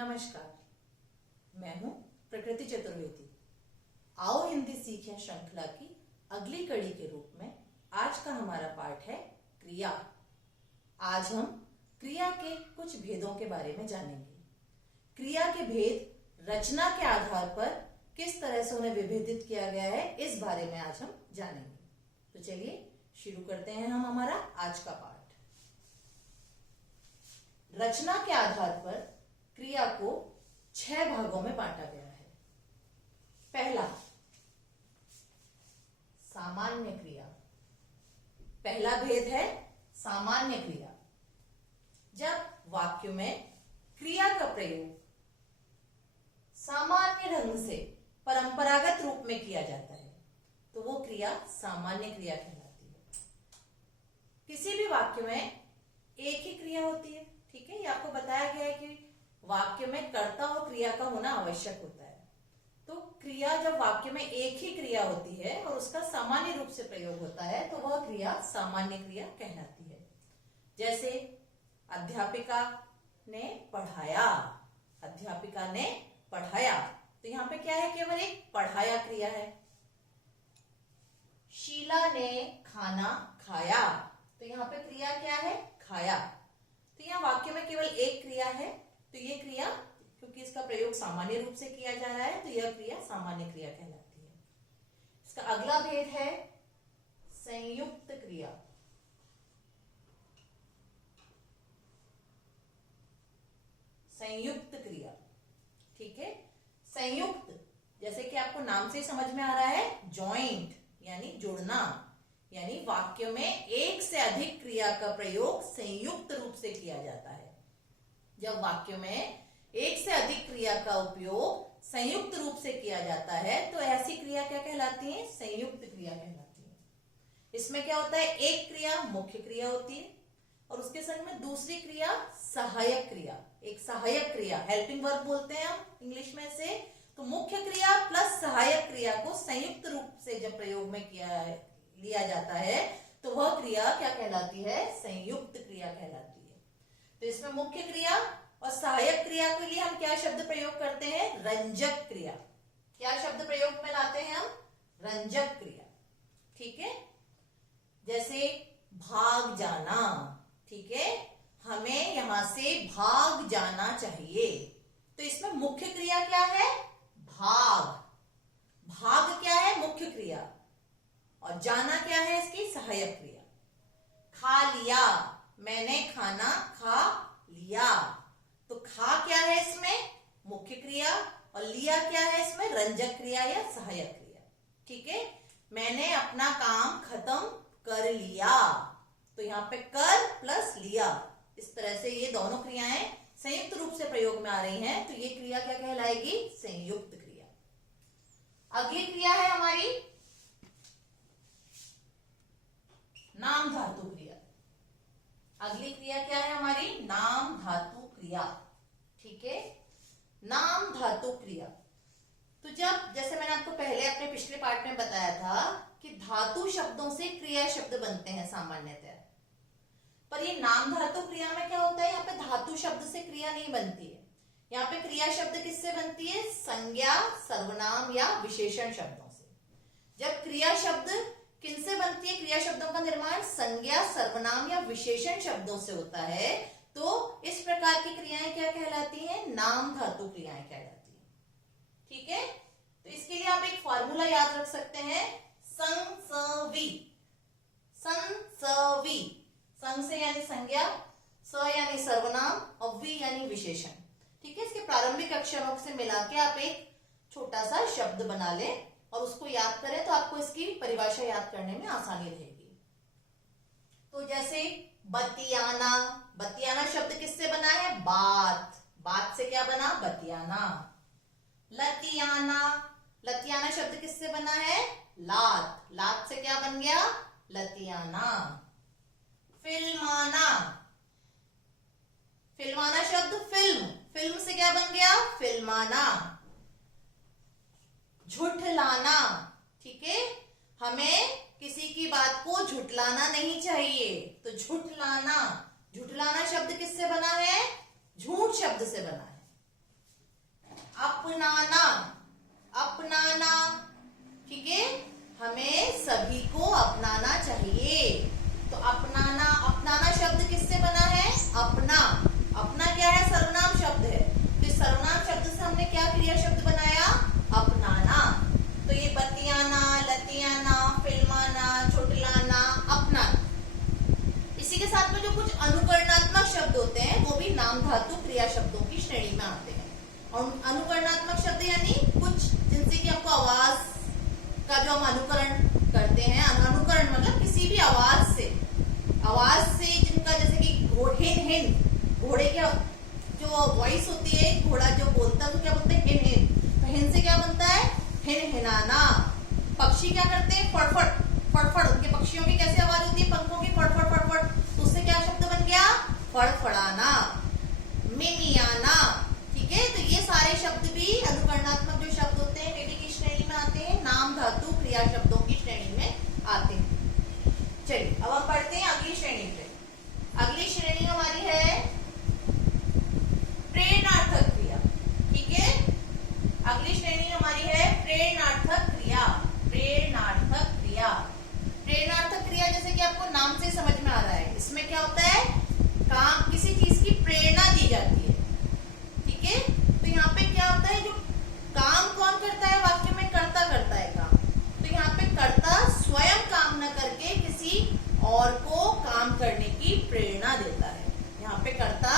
नमस्कार, मैं हूं प्रकृति चतुर्वेदी। आओ हिंदी सीखें श्रृंखला की अगली कड़ी के रूप में आज का हमारा पाठ है क्रिया। आज हम क्रिया के कुछ भेदों के बारे में जानेंगे। क्रिया के भेद रचना के आधार पर किस तरह से उन्हें विभेदित किया गया है, इस बारे में आज हम जानेंगे। तो चलिए शुरू करते हैं हम हमारा आज का पाठ। रचना के आधार पर क्रिया को 6 भागों में बांटा गया है। पहला, सामान्य क्रिया। पहला भेद है सामान्य क्रिया। जब वाक्य में क्रिया का प्रयोग सामान्य ढंग से परंपरागत रूप में किया जाता है तो वो क्रिया सामान्य क्रिया कहलाती है। किसी भी वाक्य में एक ही क्रिया होती है, ठीक है। ये आपको बताया गया है कि वाक्य में कर्ता और क्रिया का होना आवश्यक होता है। तो क्रिया जब वाक्य में एक ही क्रिया होती है और उसका सामान्य रूप से प्रयोग होता है तो वह क्रिया सामान्य क्रिया कहलाती है। जैसे अध्यापिका ने पढ़ाया, अध्यापिका ने पढ़ाया, तो यहाँ पे क्या है, केवल एक पढ़ाया क्रिया है। शीला ने खाना खाया, तो यहाँ पे क्रिया क्या है, खाया। तो यहाँ वाक्य में केवल एक क्रिया है, तो ये क्रिया क्योंकि इसका प्रयोग सामान्य रूप से किया जा रहा है तो यह क्रिया सामान्य क्रिया कहलाती है। इसका अगला भेद है संयुक्त क्रिया। संयुक्त क्रिया, ठीक है। संयुक्त जैसे कि आपको नाम से समझ में आ रहा है, जॉइंट यानी जुड़ना, यानी वाक्य में एक से अधिक क्रिया का प्रयोग संयुक्त रूप से किया जाता है। जब वाक्य में एक से अधिक क्रिया का उपयोग संयुक्त रूप से किया जाता है तो ऐसी क्रिया क्या कहलाती है, संयुक्त क्रिया कहलाती है। इसमें क्या होता है, एक क्रिया मुख्य क्रिया होती है और उसके संग में दूसरी क्रिया सहायक क्रिया, एक सहायक क्रिया, हेल्पिंग वर्ब बोलते हैं हम इंग्लिश में से। तो मुख्य क्रिया प्लस सहायक क्रिया को संयुक्त रूप से जब प्रयोग में लिया जाता है तो वह क्रिया क्या कहलाती है, संयुक्त क्रिया कहलाती है। तो इसमें मुख्य क्रिया और सहायक क्रिया के लिए हम क्या शब्द प्रयोग करते हैं, रंजक क्रिया। क्या शब्द प्रयोग में लाते हैं हम, रंजक क्रिया, ठीक है। जैसे भाग जाना, ठीक है, हमें यहां से भाग जाना चाहिए, तो इसमें मुख्य क्रिया क्या है, भाग। भाग क्या है, मुख्य क्रिया, और जाना क्या है, इसकी सहायक क्रिया। खा लिया, मैंने खाना खा लिया, तो खा क्या है इसमें, मुख्य क्रिया, और लिया क्या है इसमें, रंजक क्रिया या सहायक क्रिया, ठीक है। मैंने अपना काम खत्म कर लिया, तो यहाँ पे कर प्लस लिया, इस तरह से ये दोनों क्रियाएं संयुक्त रूप से प्रयोग में आ रही हैं, तो ये क्रिया क्या कहलाएगी, संयुक्त क्रिया। अगली क्रिया है हमारी नाम धातु क्रिया। अगली क्रिया क्या है हमारी, नाम धातु क्रिया, ठीक है। नाम धातु क्रिया, तो जब जैसे मैंने आपको पहले अपने पिछले पार्ट में बताया था कि धातु शब्दों से क्रिया शब्द बनते हैं सामान्यतः, पर ये नाम धातु क्रिया में क्या होता है, यहाँ पे धातु शब्द से क्रिया नहीं बनती है। यहाँ पे क्रिया शब्द किससे बनती है, संज्ञा, सर्वनाम या विशेषण शब्दों से। जब क्रिया शब्द किनसे बनती है, क्रिया शब्दों का निर्माण संज्ञा, सर्वनाम या विशेषण शब्दों से होता है, तो इस प्रकार की क्रियाएं क्या कहलाती हैं, नाम धातु क्रियाएं कहलाती हैं, ठीक है। तो इसके लिए आप एक फॉर्मूला याद रख सकते हैं, संग स वी। संग स वी, संग से यानी संज्ञा, स यानी सर्वनाम और वी यानी विशेषण, ठीक है। इसके प्रारंभिक अक्षरों से मिला के आप एक छोटा सा शब्द बना लें और उसको याद करें तो आपको इसकी परिभाषा याद करने में आसानी रहेगी। तो जैसे बतियाना, बतियाना शब्द किससे बना है, बात, बात से क्या बना, बतियाना। लतियाना, लतियाना शब्द किससे बना है, लात, लात से क्या बन गया, लतियाना। फिल्माना, फिल्माना शब्द फिल्म, फिल्म से क्या बन गया, फिल्माना। झुठलाना, ठीक है, हमें किसी की बात को झुठलाना नहीं चाहिए, तो झुठलाना, झुठलाना शब्द किससे बना है, झूठ शब्द से बना है, अपनाना, अपनाना, ठीक है, हमें सभी को अपनाना चाहिए। तो अपनाना, अपनाना शब्द किससे बना है? अपना। अपना क्या है? सर्वनाम शब्द है। तो इस सर्वनाम शब्द से हमने क्या क्रिया शब्द बनाया? अपनाना। तो ये बतियाना, लतियाना, फिल्माना, छुटलाना, अपनाना। इसी के साथ में जो कुछ अनुकरणात्मक शब्द होते हैं वो भी नाम धातु क्रिया शब्दों की श्रेणी में आते हैं। और अनुकरणात्मक शब्द यानी कुछ जिनसे कि आपको आवाज का जो हम अनुकरण करते हैं, अनुकरण मतलब किसी भी आवाज से जिनका, जैसे कि हिन हिन, घोड़े का जो वॉइस होती है, घोड़ा जो बोलता है वो क्या बोलते हैं? हिन हिन। तो हिन से क्या बनता है? हिन हिनाना। पक्षी क्या करते हैं? फड़फड़, फड़फड़। उनके पक्षियों की कैसे आवाज होती है? पंखों की फड़फड़ फड़फड़। तो उससे क्या शब्द बन गया? फड़फड़ाना, मिमियाना, ठीक है। तो ये सारे शब्द भी अनुकरणात्मक जो शब्द होते हैं वे भी किस श्रेणी में आते हैं? नाम धातु क्रिया शब्दों की श्रेणी में आते हैं। चलिए अब हम पढ़ते हैं अगली श्रेणी पे। अगली श्रेणी हमारी है प्रेरणार्थक क्रिया, ठीक है। अगली श्रेणी हमारी है प्रेरणार्थक क्रिया। प्रेरणार्थक क्रिया, प्रेरणार्थक क्रिया जैसे कि आपको नाम से समझ में आ रहा है, इसमें क्या होता है? काम, किसी चीज की प्रेरणा दी जाती है, ठीक है। तो यहाँ पे क्या होता है? जो काम कौन करता है? वाक्य में कर्ता करता है काम। तो यहाँ पे कर्ता स्वयं काम न करके किसी और को काम करने की प्रेरणा देता है। यहाँ पे कर्ता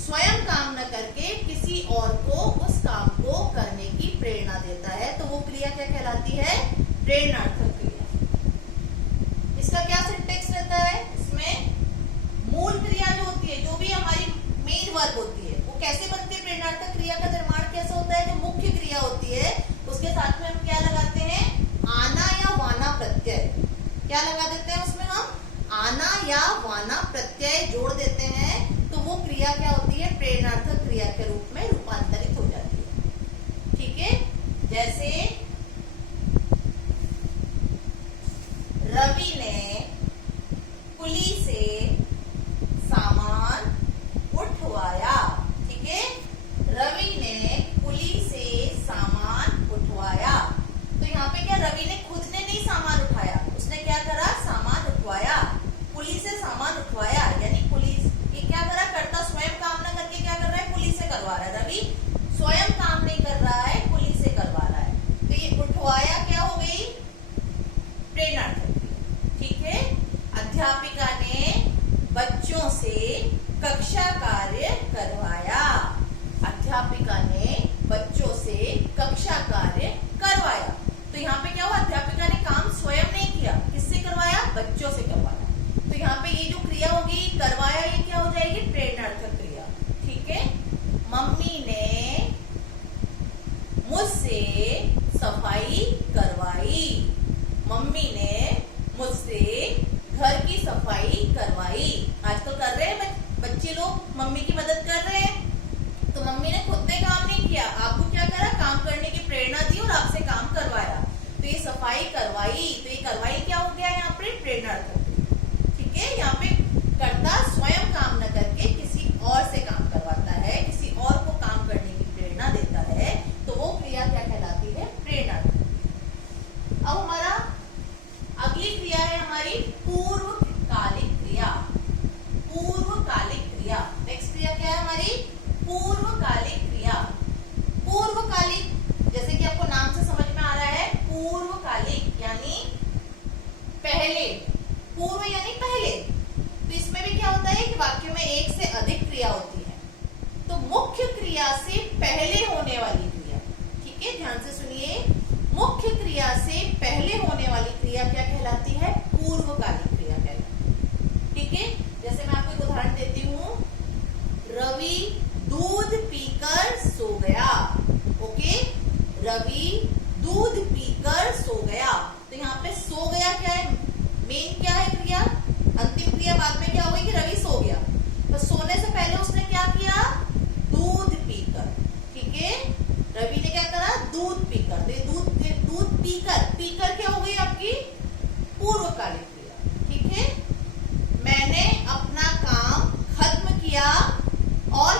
स्वयं काम न करके किसी और को उस काम को करने की प्रेरणा देता है। तो वो क्रिया क्या कहलाती है? प्रेरणार्थक क्रिया। इसका क्या सिंटेक्स रहता है? इसमें मूल क्रिया जो होती है, जो भी हमारी मेन वर्ब होती है, वो कैसे बनती है? प्रेरणार्थक क्रिया का निर्माण कैसे होता है? जो मुख्य क्रिया होती है उसके साथ में हम क्या लगाते हैं? आना या वाना प्रत्यय। क्या लगा देते हैं उसमें? हम आना या वाना प्रत्यय जोड़ देते हैं। तो वो क्रिया क्या होती है? प्रेरणार्थक क्रिया के रूप में रूपांतरित हो जाती है, ठीक है। जैसे रवि ने कुली से सामान उठवाया, ठीक है। रवि ने कुली से सामान उठवाया। तो यहाँ पे क्या? रवि ने खुद ने नहीं सामान उठाया, उसने क्या करा? सामान उठवाया। कुली से सामान उठवाया यानी पुलिस, ये क्या करा? कर्ता स्वयं काम न करके क्या कर रहा है? पुलिस से करवा रहा है। रवि स्वयं काम नहीं कर रहा है, पुलिस से करवा रहा है। तो ये उठवाया क्या हो गई? प्रेरणार्थक, ठीक है। अध्यापिका ने बच्चों से कक्षा कार्य करवाया। अध्यापिका ने बच्चों से कक्षा कार्य करवाया। तो यहाँ पे क्या हुआ? अध्यापिका ने काम स्वयं नहीं किया, किससे करवाया? बच्चों से करवाया। तो यहाँ पे ये जो क्रिया होगी करवाया, ये क्या हो जाएगी? प्रेरणार्थक क्रिया, ठीक है। मम्मी ने मुझसे सफाई करवाई। मम्मी ने मुझसे घर की सफाई करवाई। आजकल कर रहे हैं बच्चे लोग, मम्मी की मदद कर रहे हैं। तो मम्मी ने खुद ने काम नहीं किया, आपको क्या करा? काम करने की प्रेरणा दी और आपसे काम करवाया। तो ये सफाई करवाई, तो ये करवाई क्या हो गया? यहाँ पे प्रेरणार्थक, ठीक है। यहाँ पे कर्ता स्वयं काम न करके किसी और से काम करवाता है, किसी और को काम करने की प्रेरणा देता है। तो वो क्रिया क्या कहलाती है? प्रेरणार्थक। अब हमारा अगली क्रिया है हमारी पूर्वकालिक क्रिया। पूर्वकालिक क्रिया, नेक्स्ट क्रिया क्या है हमारी? पूर्वकालिक क्रिया। पूर्वकालिक जैसे कि आपको नाम से समझ में आ रहा है, पूर्वकालिक यानी पहले, पूर्व यानी पहले। तो इसमें भी क्या होता है कि वाक्य में एक से अधिक क्रिया होती है। तो मुख्य क्रिया से पहले होने वाली क्रिया, ठीक है, ध्यान से सुनिए। मुख्य क्रिया से पहले होने वाली क्रिया क्या कहलाती है? पूर्वकालिक क्रिया कहलाती है, ठीक है। जैसे मैं आपको एक उदाहरण देती हूँ, रवि दूध पीकर सो गया। ओके, रवि दूध पीकर सो गया। तो यहाँ पे सो गया क्या है? मेन क्या है क्रिया? अंतिम क्रिया बाद में क्या होगी कि रवि सो गया। तो सोने से पहले उसने क्या किया? दूध पीकर, ठीक है। रवि ने क्या करा? दूध पीकर। तो दूध पीकर, पीकर क्या हो गई आपकी? पूर्वकालिक क्रिया, ठीक है। मैंने अपना काम खत्म किया और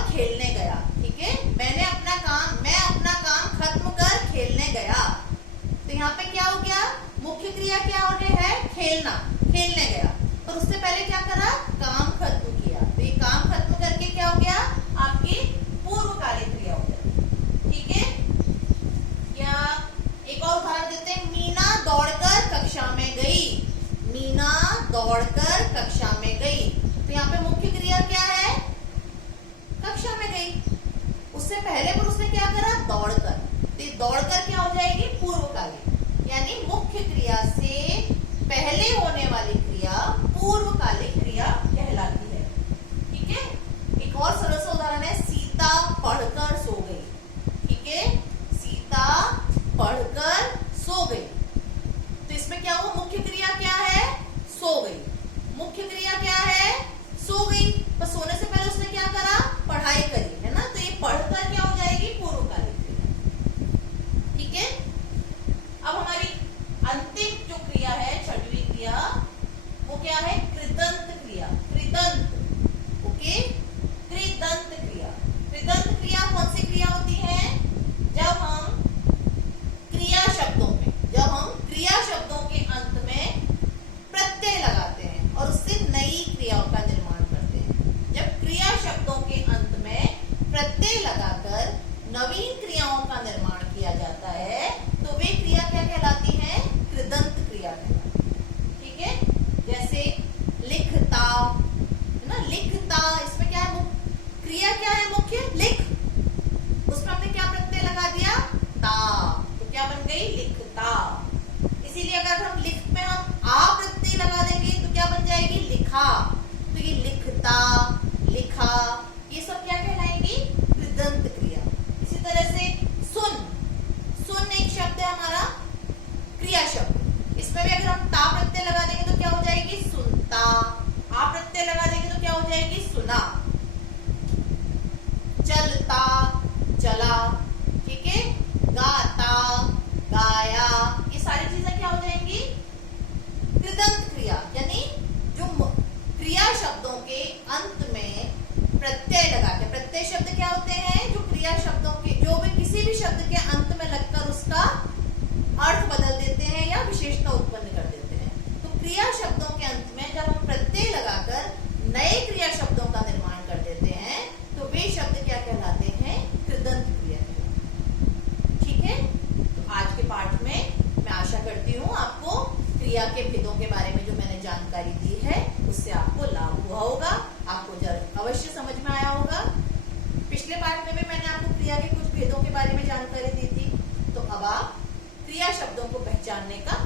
उससे पहले पुरुष ने क्या करा, दौड़कर, तो दौड़कर क्या हो जाएगी, पूर्वकालिक, यानी मुख्य क्रिया से पहले होने वाली क्रिया पूर्वकालिक क्रिया कहलाती है। ठीक है, एक और सरल सा उदाहरण है, सीता पढ़कर सो गई। ठीक है, सीता पढ़कर सो गई, तो इसमें क्या हुआ, मुख्य क्रिया क्या है, सो गई। मुख्य क्रिया क्या है, सो गई, पर सोने से पहले उसने क्या करा, पढ़ाई करी, है ना, तो ये पढ़कर क्या हो जाएगी, पूर्वकालिक क्रिया। ठीक है, अब हमारी अंतिम जो क्रिया है, छठवीं क्रिया, वो क्या है, कृदंत क्रिया। कृदंत, ओके, कृदंत क्रिया। कृदंत क्रिया कौन सी क्रिया होती है, जब हम क्रिया शब्दों के अंत में प्रत्यय लगाते हैं और उससे नई क्रियाओं का निर्माण करते हैं। जब क्रिया शब्दों के अंत में प्रत्यय लगाकर नवीन क्रियाओं का निर्माण किया जाता है, तो वे क्रिया क्या कहलाती है, कृदंत क्रिया कहलाती है। ठीक है, जैसे लिखता, है ना, लिखता, इसमें क्या है, क्रिया क्या है, मुख्य लिख, उसमें हमने क्या प्रत्यय लगा दिया, ता, तो क्या बन गई, लिखता। इसीलिए अगर हम लिख में हम आ प्रत्यय लगा देंगे तो क्या बन जाएगी, लिखा। तो ये लिखता, लिखा, ये सब क्या कहलाएंगी, कृदंत क्रिया। इसी तरह से सुन, सुन एक शब्द है हमारा क्रिया शब्द, इसमें भी अगर हम ता प्रत्यय लगा देंगे तो क्या हो जाएगी, सुनता। आ प्रत्यय लगा देंगे तो क्या हो जाएगी, सुना। चलता, चला। ठीक है, गाता, गाया, ये सारी चीजें क्या हो जाएंगी, कृदंत क्रिया, यानी जो क्रिया शब्दों के अंत में प्रत्यय लगा के, प्रत्यय शब्द क्या होते हैं, जो क्रिया शब्दों के, जो भी किसी भी शब्द के अंत में लगकर उसका अर्थ बदल देते हैं या विशेषता उत्पन्न कर देते हैं। तो क्रिया शब्दों के अंत में जब हम प्रत्यय लगाकर नए क्रिया शब्दों का निर्माण कर देते हैं, तो वे शब्द क्या कहलाते हैं, कृदंत क्रिया कहलाते हैं। ठीक है, तो आज के पाठ में मैं आशा करती हूँ आपको क्रिया के भेदों के बारे में जो मैंने जानकारी दी है उससे आपको लाभ हुआ होगा, आपको अवश्य समझ में आया होगा। पिछले पाठ में भी मैंने आपको क्रिया के कुछ भेदों के बारे में जानकारी दी थी, तो अब आप क्रिया शब्दों को पहचानने का